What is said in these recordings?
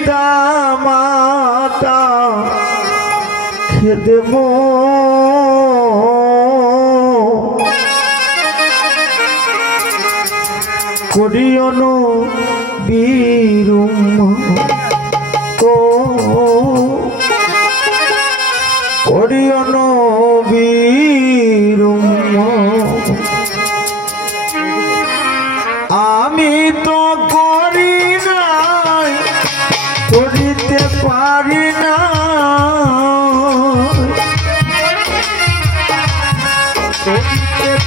পিতা মাতা খেদম করিয়নো বীরুম। ও করিয়নো বীরুম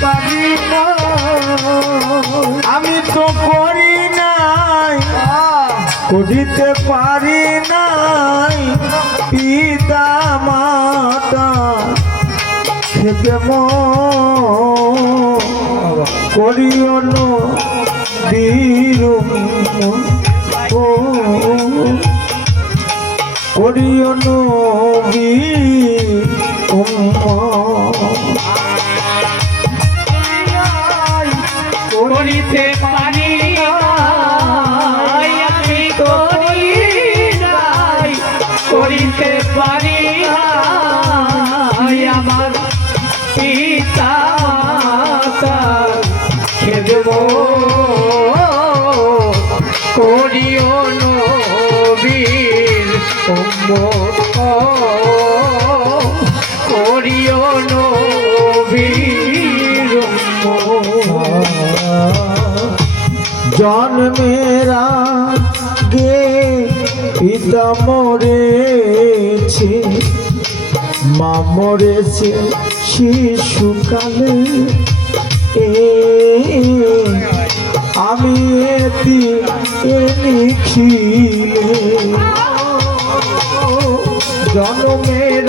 পারি আমি তো করি নাই, করিতে পারি নাই। পিতা, মাতা, খেতে করিও নো বীর ও করিও নো বীর করিতে পারি আমি করি নাই, করিতে পারি আমার পিতা খেদব করিও নবীর করিও নবীর জন্মেরা গে পিতা মরেছে। মা মরেছে শিশুকালে। এ আমি এটি লিখিলে জন্মের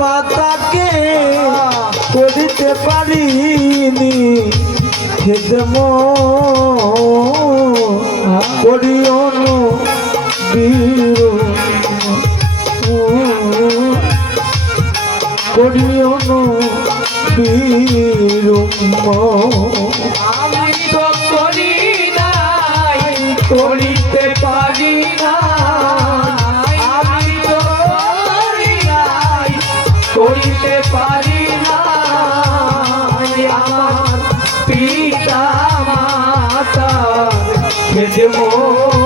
আমার মাতাকে করিতে পারিনি। খেদম করিও করিও নো আমি তো করি নাই করিতে আমার পিতা মাতা খেদম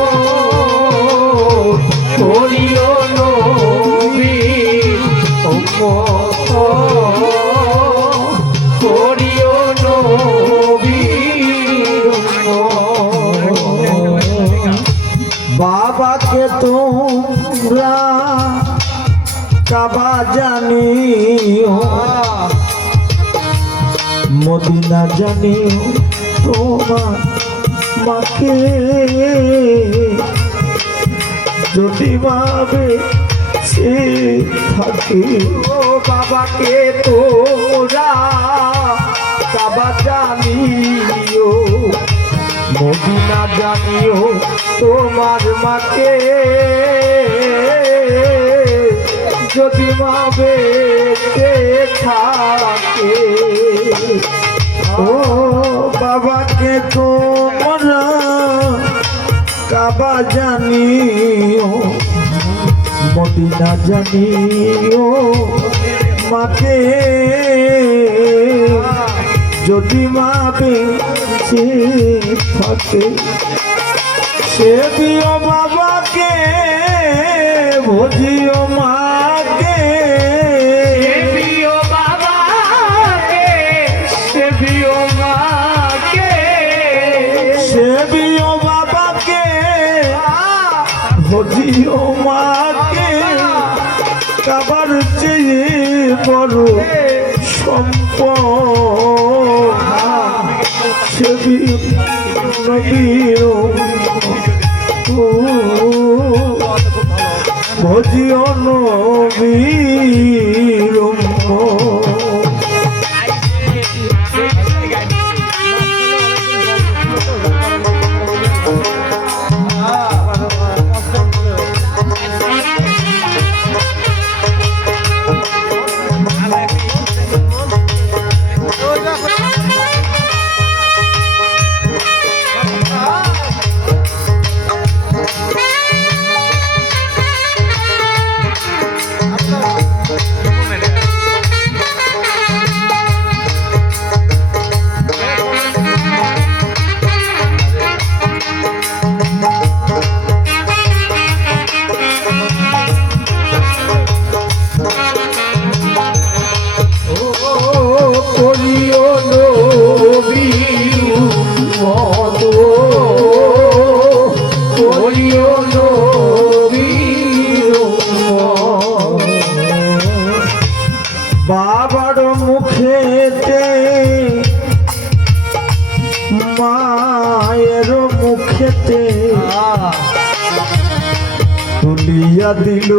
জানিও তোমার মাকে। যদি ভাবে সে থাকে, ও বাবাকে তোরা কাবা জানিও, মদিনা জানিও তোমার মাকে। যদি মা বেঁচে থাকে ও বাবাকে তোমরা কাবা জানিও, মদিনা জানিও, মাকে। যদি মা বেঁচে থাকে, সে দিও বাবাকে, ভজিও মাকে ভজিও মাকে কাবার চেয়ে বড় সম্পদ। সেবি নবীর ভজিও নবীর তুলিয়া দিল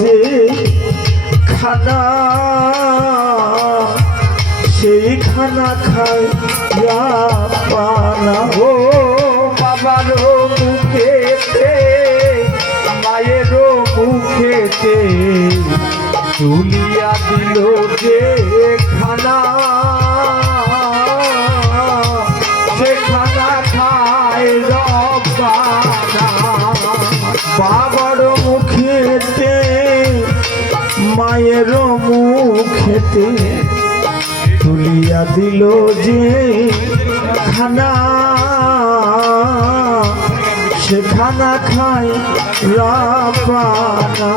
যে খানা, সেই খানা খাই পানা ও বাবার মুখেতে মায়ের মুখেতে, তুলিয়া দিল যে খানা। মুখেতে মায়ের মুখেতে তুলিয়া দিল যে খানা। সে খানা খাই রাপানা।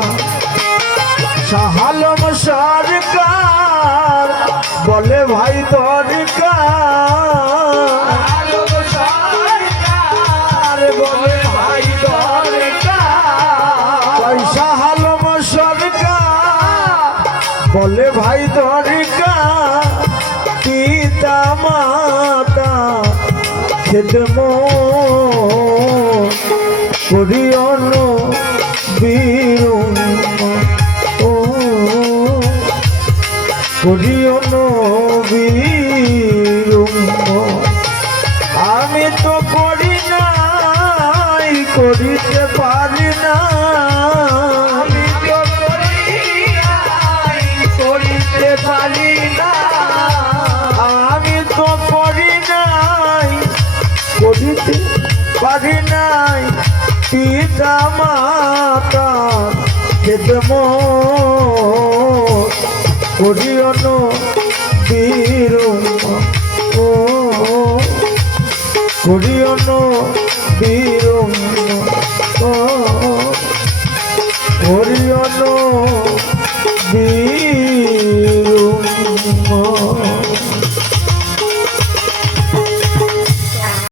সাহালম সরকার বলে, ভাই দরকার পিতা মাতা খেদম করিয়ন বীরুম ও করিয়ন বীরুম আমি তো করি নাই, করিতে পারি না পারি নাই পিতা মাতা খেদম করিয়ন বীরুম ও করিয়ন বীরুম ও করিয়ন বীর